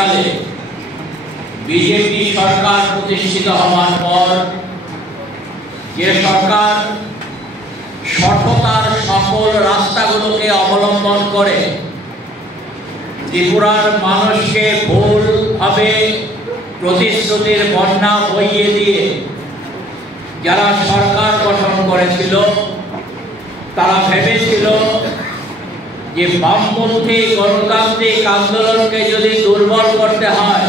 সালে বিজেপি সরকার প্রতিষ্ঠিত হওয়ার পর যে সরকার সঠতার সকল রাস্তাগুলোকে অবলম্বন করে ত্রিপুরার মানুষকে ভুলভাবে প্রতিশ্রুতির বন্যা বইয়ে দিয়ে যারা সরকার গঠন করেছিল তারা ভেবেছিল যে বামপন্থী গণতান্ত্রিক আন্দোলনকে যদি দুর্বল করতে হয়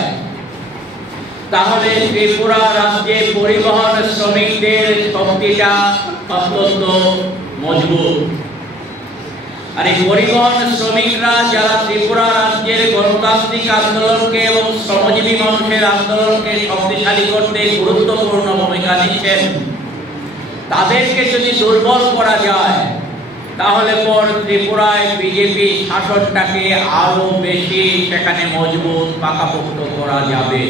তাহলে ত্রিপুরা রাজ্যে পরিবহন শ্রমিকদের শক্তিটা অত্যন্ত মজবুত। আর এই পরিবহন শ্রমিকরা যারা ত্রিপুরা রাজ্যের গণতান্ত্রিক আন্দোলনকে এবং শ্রমজীবী মানুষের আন্দোলনকে শক্তিশালী করতে গুরুত্বপূর্ণ ভূমিকা নিচ্ছেন, তাদেরকে যদি দুর্বল করা যায় তাহলে পর ত্রিপুরায় বিজেপি শাসনটাকে আরো বেশি সেখানে মজবুত পাকাপোক্ত করা যাবে।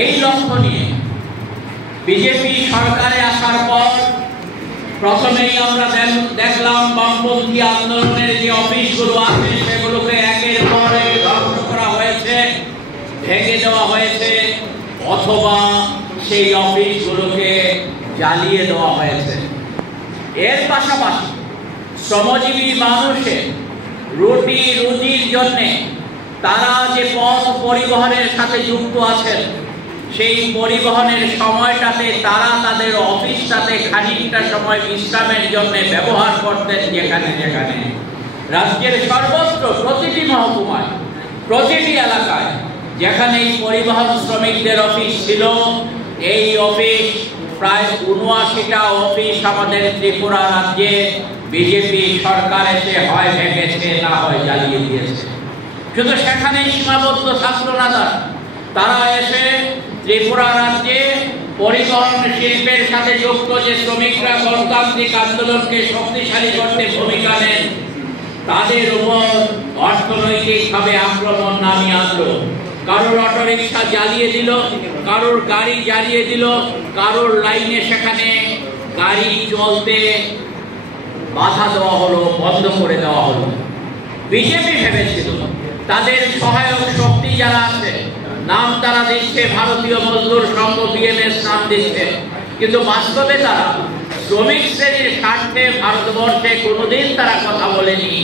এই লক্ষ্য নিয়ে বিজেপি সরকারে আসার পর প্রথমেই আমরা দেখলাম বামপন্থী আন্দোলনের যে অফিসগুলো আছে সেগুলোকে একের পর এক ধ্বংস করা হয়েছে, ভেঙে দেওয়া হয়েছে, অথবা সেই অফিসগুলোকে জ্বালিয়ে দেওয়া হয়েছে। এর পাশাপাশি শ্রমজীবী মানুষের রুটি রুজির জন্য তারা যে পথ পরিবহনের সাথে যুক্ত আছেন সেই পরিবহনের সময়টাতে তারা তাদের অফিসটাতে খানিকটা সময় বিশ্রামের জন্য ব্যবহার করতেন। যেখানে যেখানে রাজ্যের সর্বত্র প্রতিটি মহকুমায় প্রতিটি এলাকায় যেখানে এই পরিবহন শ্রমিকদের অফিস ছিল, এই অফিস প্রায় ৭৯টা অফিস আমাদের ত্রিপুরা রাজ্যে বিজেপি সরকার এসে হয় ভেঙেছে, না হয় জ্বালিয়ে দিয়েছে। শুধু সেখানেই সীমাবদ্ধ থাকলো না, তারা এসে ত্রিপুরা রাজ্যে পরিবহন শিল্পের সাথে যুক্ত যে শ্রমিকরা গণতান্ত্রিক আন্দোলনকে শক্তিশালী করতে ভূমিকা নেন তাদের উপর অর্থনৈতিকভাবে আক্রমণ নামিয়ে আনলো। কারোর অটোরিকশা জ্বালিয়ে দিল, কারোর গাড়ি জ্বালিয়ে দিল, কারোর লাইনে সেখানে গাড়ি চলতে বাধা দেওয়া হলো, বন্ধ করে দেওয়া হলো। বিজেপি ভেবেছিল তাদের সহায়ক শক্তি যারা আছে, নাম তারা দিচ্ছে ভারতীয় মজদুর সংঘ বিএমএস নাম দিচ্ছে, কিন্তু বাস্তবে তারা শ্রমিক শ্রেণীর স্বার্থে ভারতবর্ষে কোনোদিন তারা কথা বলেনি।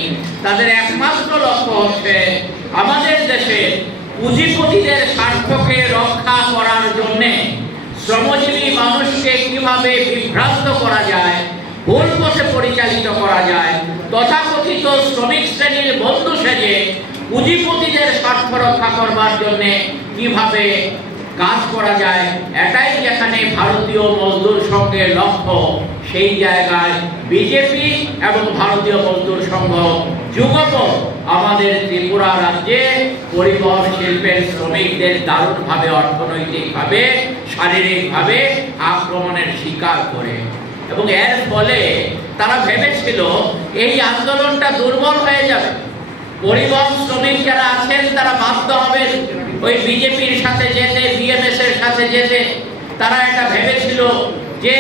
তাদের একমাত্র লক্ষ্য হচ্ছে আমাদের দেশে পুঁজিপতিদের স্বার্থকে রক্ষা করার জন্য শ্রমজীবী মানুষকে কিভাবে বিভ্রান্ত করা যায়, ভুল পথে পরিচালিত করা যায়, তথাকথিত শ্রমিক শ্রেণীর বন্ধু সেজে পুঁজিপতিদের স্বার্থ রক্ষা করবার জন্য কিভাবে কাজ করা যায়, এটাই যেখানে ভারতীয় মজদুর সংঘের লক্ষ্য। সেই জায়গায় বিজেপি এবং ভারতীয় মজদুর সংঘ যুগপৎ আমাদের ত্রিপুরা রাজ্যে পরিবহন শিল্পের শ্রমিকদের দারুণভাবে অর্থনৈতিকভাবে শারীরিকভাবে আক্রমণের শিকার করে, এবং এর ফলে তারা ভেবেছিল এই আন্দোলনটা দুর্বল হয়ে যাবে। পরিবহন শ্রমিক যারা আছেন তারা বাধ্য হবেন ওই বিজেপির সাথে যেতে, বিএমএস এর সাথে যেতে। তারা এটা ভেবেছিল যে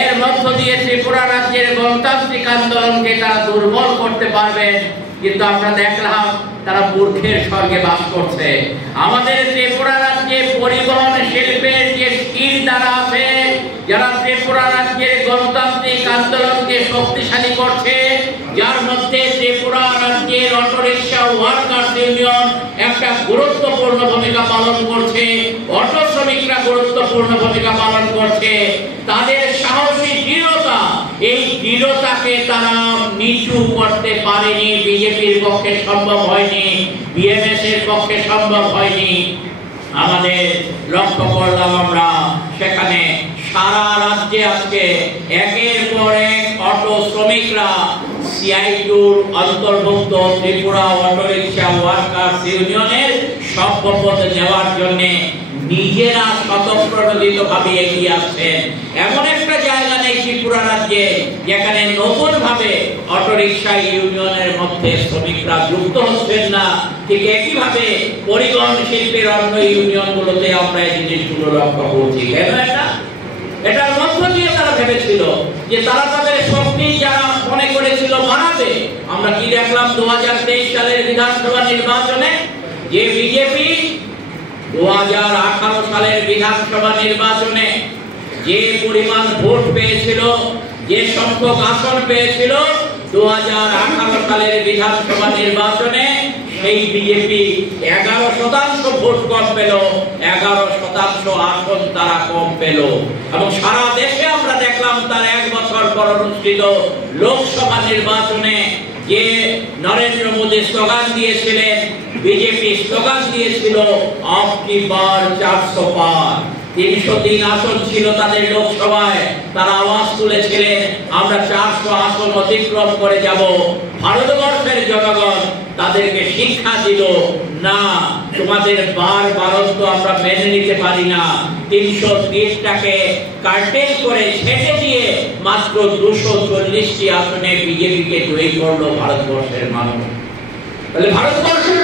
এর মধ্য দিয়ে ত্রিপুরা রাজ্যের গণতান্ত্রিক আন্দোলনকে তারা দুর্বল করতে পারবেন, কিন্তু আমরা দেখলাম তারা মূর্খের স্বর্গে বাস করছে। আমাদের ত্রিপুরা রাজ্যে পরিবহন শিল্পের যে স্থির দ্বারা আছে, যারা ত্রিপুরা রাজ্যের গণতান্ত্রিক আন্দোলনকে শক্তিশালী করছে, যার মধ্যে ত্রিপুরা রাজ্যের অটোরিকশা ওয়ার্কার্স ইউনিয়ন একটা গুরুত্বপূর্ণ ভূমিকা পালন করছে, অটো শ্রমিকরা গুরুত্বপূর্ণ ভূমিকা পালন করছে। তাদের সাহসী দৃঢ়তা, এই দৃঢ়তাকে তারা নিচু করতে পারেনি। বিজেপির পক্ষে সম্ভব হয়নি, বিএমএস এর পক্ষে সম্ভব হয়নি। আমাদের লক্ষ্য করলাম আমরা সেখানে সারা রাজ্যে আজকে একের পর এক অটো শ্রমিকরা সিআইটিউর অন্তর্ভুক্ত ত্রিপুরা অটোরিকশা ওয়ার্কার্স ইউনিয়নের সভ্যপদ নেওয়ার জন্য নিজেরা স্বতঃপ্রণোদিতভাবে এগিয়ে আসছেন। এমন একটা জায়গা নেই ত্রিপুরা রাজ্যে যেখানে নতুনভাবে অটোরিকশা ইউনিয়নের মধ্যে শ্রমিকরা যুক্ত হচ্ছেন না। ঠিক একইভাবে পরিবহন শিল্পের অন্য ইউনিয়নগুলোতে আমরা এই জিনিসগুলো লক্ষ্য করছি। কেন এটার মধ্য দিয়ে তারা ভেবেছিল যে তারা তাদের শক্তি যারা মনে করেছিল বাড়াবে। আমরা কি দেখলাম 2023 সালের বিধানসভা নির্বাচনে যে বিজেপি 2018 সালের বিধানসভা নির্বাচনে যে পরিমাণ ভোট পেয়েছিল, যে সংখ্যক আসন পেয়েছিল 2018 সালের বিধানসভা নির্বাচনে, সেই বিজেপি 11% ভোট কম পেল, 11% আসন তারা কম পেল। এবং সারা দেশে আমরা দেখলাম তার 1 বছর পর অনুষ্ঠিত লোকসভা নির্বাচনে যে নরেন্দ্র মোদী স্লোগান দিয়েছিলেন, বিজেপি স্লোগান দিয়েছিল আপকি বার 400 পার। 303 আসন ছিল তাদের লোকসভায়, তারা আওয়াজ তুলেছিলেন আমরা 400 আসন অতিক্রম করে যাব। ভারতবর্ষের জনগণ তাদেরকে শিক্ষা দিল, না তোমাদের বারন্ত আমরা মেনে নিতে পারি না। 303টাকে কার্টেল করে ছেটে দিয়ে মাত্র 240টি আসনে বিজেপিকে জয়ী করলো ভারতবর্ষের মানুষ। তাহলে ভারতবর্ষের